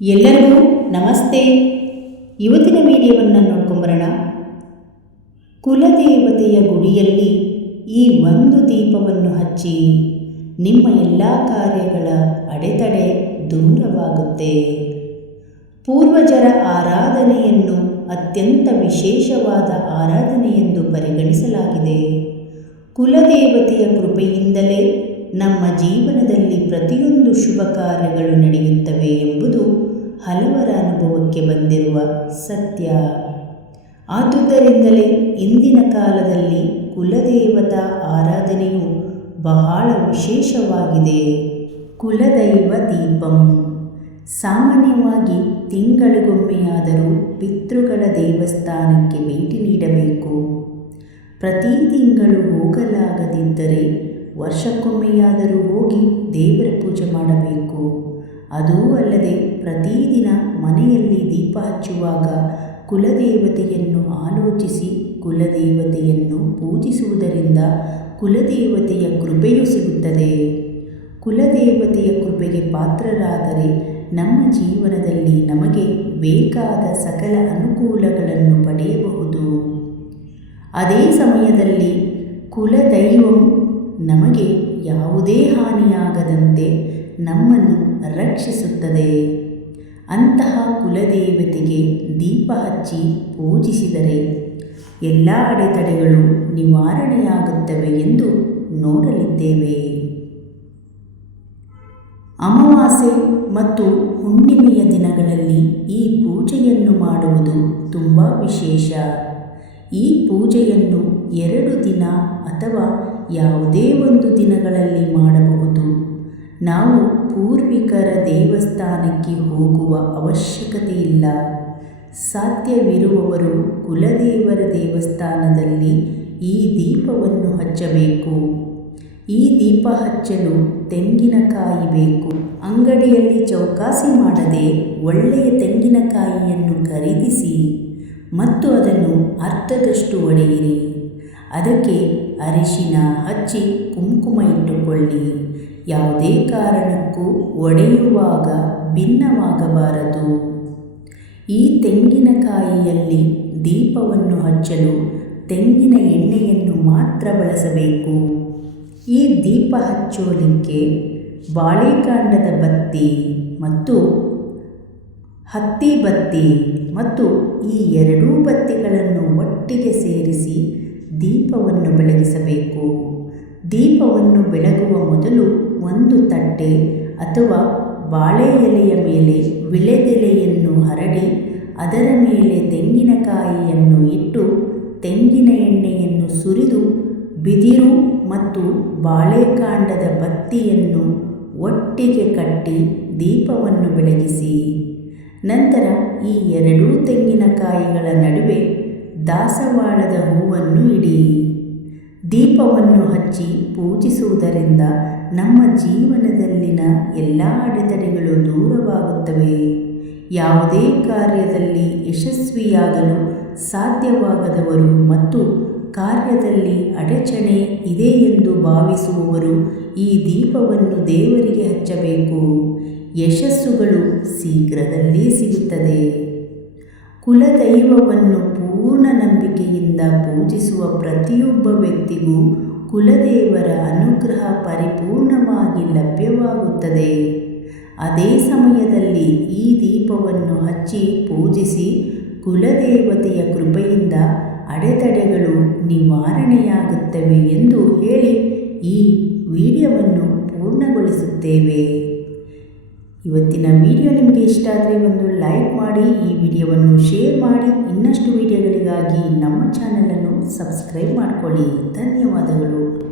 ಎಲ್ಲರಿಗೂ ನಮಸ್ತೆ. ಇವತ್ತಿನ ವಿಡಿಯೋವನ್ನು ನೋಡ್ಕೊಂಬರೋಣ ಕುಲದೇವತೆಯ ಗುಡಿಯಲ್ಲಿ ಈ ಒಂದು ದೀಪವನ್ನು ಹಚ್ಚಿ ನಿಮ್ಮ ಎಲ್ಲ ಕಾರ್ಯಗಳ ಅಡೆತಡೆ ದೂರವಾಗುತ್ತೆ. ಪೂರ್ವಜರ ಆರಾಧನೆಯನ್ನು ಅತ್ಯಂತ ವಿಶೇಷವಾದ ಆರಾಧನೆಯೆಂದು ಪರಿಗಣಿಸಲಾಗಿದೆ. ಕುಲದೇವತೆಯ ಕೃಪೆಯಿಂದಲೇ ನಮ್ಮ ಜೀವನದಲ್ಲಿ ಪ್ರತಿಯೊಂದು ಶುಭ ಕಾರ್ಯಗಳು ನಡೆಯುತ್ತವೆ ಎಂಬುದು ಹಲವರ ಅನುಭವಕ್ಕೆ ಬಂದಿರುವ ಸತ್ಯ. ಆದುದರಿಂದಲೇ ಇಂದಿನ ಕಾಲದಲ್ಲಿ ಕುಲದೇವತಾ ಆರಾಧನೆಯು ಬಹಳ ವಿಶೇಷವಾಗಿದೆ. ಕುಲದೈವ ದೀಪಂ. ಸಾಮಾನ್ಯವಾಗಿ ತಿಂಗಳಿಗೊಮ್ಮೆಯಾದರೂ ಪಿತೃಗಳ ದೇವಸ್ಥಾನಕ್ಕೆ ಭೇಟಿ ನೀಡಬೇಕು. ಪ್ರತಿ ತಿಂಗಳು ಹೋಗಲಾಗದಿದ್ದರೆ ವರ್ಷಕ್ಕೊಮ್ಮೆಯಾದರೂ ಹೋಗಿ ದೇವರ ಪೂಜೆ ಮಾಡಬೇಕು. ಅದೂ ಅಲ್ಲದೆ ಪ್ರತಿದಿನ ಮನೆಯಲ್ಲಿ ದೀಪ ಹಚ್ಚುವಾಗ ಕುಲದೇವತೆಯನ್ನು ಆಲೋಚಿಸಿ ಕುಲದೇವತೆಯನ್ನು ಪೂಜಿಸುವುದರಿಂದ ಕುಲದೇವತೆಯ ಕೃಪೆಯು ಸಿಗುತ್ತದೆ. ಕುಲದೇವತೆಯ ಕೃಪೆಗೆ ಪಾತ್ರರಾದರೆ ನಮ್ಮ ಜೀವನದಲ್ಲಿ ನಮಗೆ ಬೇಕಾದ ಸಕಲ ಅನುಕೂಲಗಳನ್ನು ಪಡೆಯಬಹುದು. ಅದೇ ಸಮಯದಲ್ಲಿ ಕುಲದೈವಂ ನಮಗೆ ಯಾವುದೇ ಹಾನಿಯಾಗದಂತೆ ನಮ್ಮನ್ನು ರಕ್ಷಿಸುತ್ತದೆ. ಅಂತಹ ಕುಲದೇವತೆಗೆ ದೀಪ ಹಚ್ಚಿ ಪೂಜಿಸಿದರೆ ಎಲ್ಲ ಅಡೆತಡೆಗಳು ನಿವಾರಣೆಯಾಗುತ್ತವೆ ಎಂದು ನೋಡಲಿದ್ದೇವೆ. ಅಮಾವಾಸ್ಯೆ ಮತ್ತು ಹುಣ್ಣಿಮೆಯ ದಿನಗಳಲ್ಲಿ ಈ ಪೂಜೆಯನ್ನು ಮಾಡುವುದು ತುಂಬ ವಿಶೇಷ. ಈ ಪೂಜೆಯನ್ನು ಎರಡು ದಿನ ಅಥವಾ ಯಾವುದೇ ಒಂದು ದಿನಗಳಲ್ಲಿ ಮಾಡಬಹುದು. ನಾವು ಪೂರ್ವಿಕರ ದೇವಸ್ಥಾನಕ್ಕೆ ಹೋಗುವ ಅವಶ್ಯಕತೆ ಇಲ್ಲ ಸಾಧ್ಯವಿರುವವರು ಕುಲದೇವರ ದೇವಸ್ಥಾನದಲ್ಲಿ ಈ ದೀಪವನ್ನು ಹಚ್ಚಬೇಕು. ಈ ದೀಪ ಹಚ್ಚಲು ತೆಂಗಿನಕಾಯಿ ಬೇಕು. ಅಂಗಡಿಯಲ್ಲಿ ಚೌಕಾಸಿ ಮಾಡದೆ ಒಳ್ಳೆಯ ತೆಂಗಿನಕಾಯಿಯನ್ನು ಖರೀದಿಸಿ ಮತ್ತು ಅದನ್ನು ಅರ್ಧದಷ್ಟು ಒಡೆಯಿರಿ. ಅದಕ್ಕೆ ಅರಿಶಿನ ಹಚ್ಚಿ ಕುಂಕುಮ ಇಟ್ಟುಕೊಳ್ಳಿ. ಯಾವುದೇ ಕಾರಣಕ್ಕೂ ಒಡೆಯುವಾಗ ಭಿನ್ನವಾಗಬಾರದು. ಈ ತೆಂಗಿನಕಾಯಿಯಲ್ಲಿ ದೀಪವನ್ನು ಹಚ್ಚಲು ತೆಂಗಿನ ಎಣ್ಣೆಯನ್ನು ಮಾತ್ರ ಬಳಸಬೇಕು. ಈ ದೀಪ ಹಚ್ಚೋಲಿಕ್ಕೆ ಬಾಳೆಕಾಂಡದ ಬತ್ತಿ ಮತ್ತು ಹತ್ತಿ ಬತ್ತಿ ಮತ್ತು ಈ ಎರಡೂ ಬತ್ತಿಗಳನ್ನು ಒಟ್ಟಿಗೆ ಸೇರಿಸಿ ದೀಪವನ್ನು ಬೆಳಗಿಸಬೇಕು. ದೀಪವನ್ನು ಬೆಳಗುವ ಮೊದಲು ಒಂದು ತಟ್ಟೆ ಅಥವಾ ಬಾಳೆ ಎಲೆಯ ಮೇಲೆ ವಿಳೆದೆಲೆಯನ್ನು ಹರಡಿ, ಅದರ ಮೇಲೆ ತೆಂಗಿನಕಾಯಿಯನ್ನು ಇಟ್ಟು ತೆಂಗಿನ ಎಣ್ಣೆಯನ್ನು ಸುರಿದು, ಬಿದಿರು ಮತ್ತು ಬಾಳೆಕಾಂಡದ ಬತ್ತಿಯನ್ನು ಒಟ್ಟಿಗೆ ಕಟ್ಟಿ ದೀಪವನ್ನು ಬೆಳಗಿಸಿ. ನಂತರ ಈ ಎರಡೂ ತೆಂಗಿನಕಾಯಿಗಳ ನಡುವೆ ದಾಸವಾಳದ ಹೂವನ್ನು ಇಡಿ. ದೀಪವನ್ನು ಹಚ್ಚಿ ಪೂಜಿಸುವುದರಿಂದ ನಮ್ಮ ಜೀವನದಲ್ಲಿನ ಎಲ್ಲ ಅಡೆತಡೆಗಳು ದೂರವಾಗುತ್ತವೆ. ಯಾವುದೇ ಕಾರ್ಯದಲ್ಲಿ ಯಶಸ್ವಿಯಾಗಲು ಸಾಧ್ಯವಾಗದವರು ಮತ್ತು ಕಾರ್ಯದಲ್ಲಿ ಅಡಚಣೆ ಇದೆ ಎಂದು ಭಾವಿಸುವವರು ಈ ದೀಪವನ್ನು ದೇವರಿಗೆ ಹಚ್ಚಬೇಕು. ಯಶಸ್ಸುಗಳು ಶೀಘ್ರದಲ್ಲೇ ಸಿಗುತ್ತದೆ. ಕುಲದೈವವನ್ನು ಪೂರ್ಣ ನಂಬಿಕೆಯಿಂದ ಪೂಜಿಸುವ ಪ್ರತಿಯೊಬ್ಬ ವ್ಯಕ್ತಿಗೂ ಕುಲದೇವರ ಅನುಗ್ರಹ ಪರಿಪೂರ್ಣವಾಗಿ ಲಭ್ಯವಾಗುತ್ತದೆ. ಅದೇ ಸಮಯದಲ್ಲಿ ಈ ದೀಪವನ್ನು ಹಚ್ಚಿ ಪೂಜಿಸಿ ಕುಲದೇವತೆಯ ಕೃಪೆಯಿಂದ ಅಡೆತಡೆಗಳು ನಿವಾರಣೆಯಾಗುತ್ತವೆ ಎಂದು ಹೇಳಿ ಈ ವಿಡಿಯೋವನ್ನು ಪೂರ್ಣಗೊಳಿಸುತ್ತೇವೆ. ಇವತ್ತಿನ ವಿಡಿಯೋ ನಿಮಗೆ ಇಷ್ಟ ಆದರೆ ಒಂದು ಲೈಕ್ ಮಾಡಿ, ಈ ವಿಡಿಯೋವನ್ನು ಶೇರ್ ಮಾಡಿ, ಇನ್ನಷ್ಟು ವಿಡಿಯೋಗಳಿಗಾಗಿ ನಮ್ಮ ಚಾನಲನ್ನು ಸಬ್ಸ್ಕ್ರೈಬ್ ಮಾಡಿಕೊಳ್ಳಿ. ಧನ್ಯವಾದಗಳು.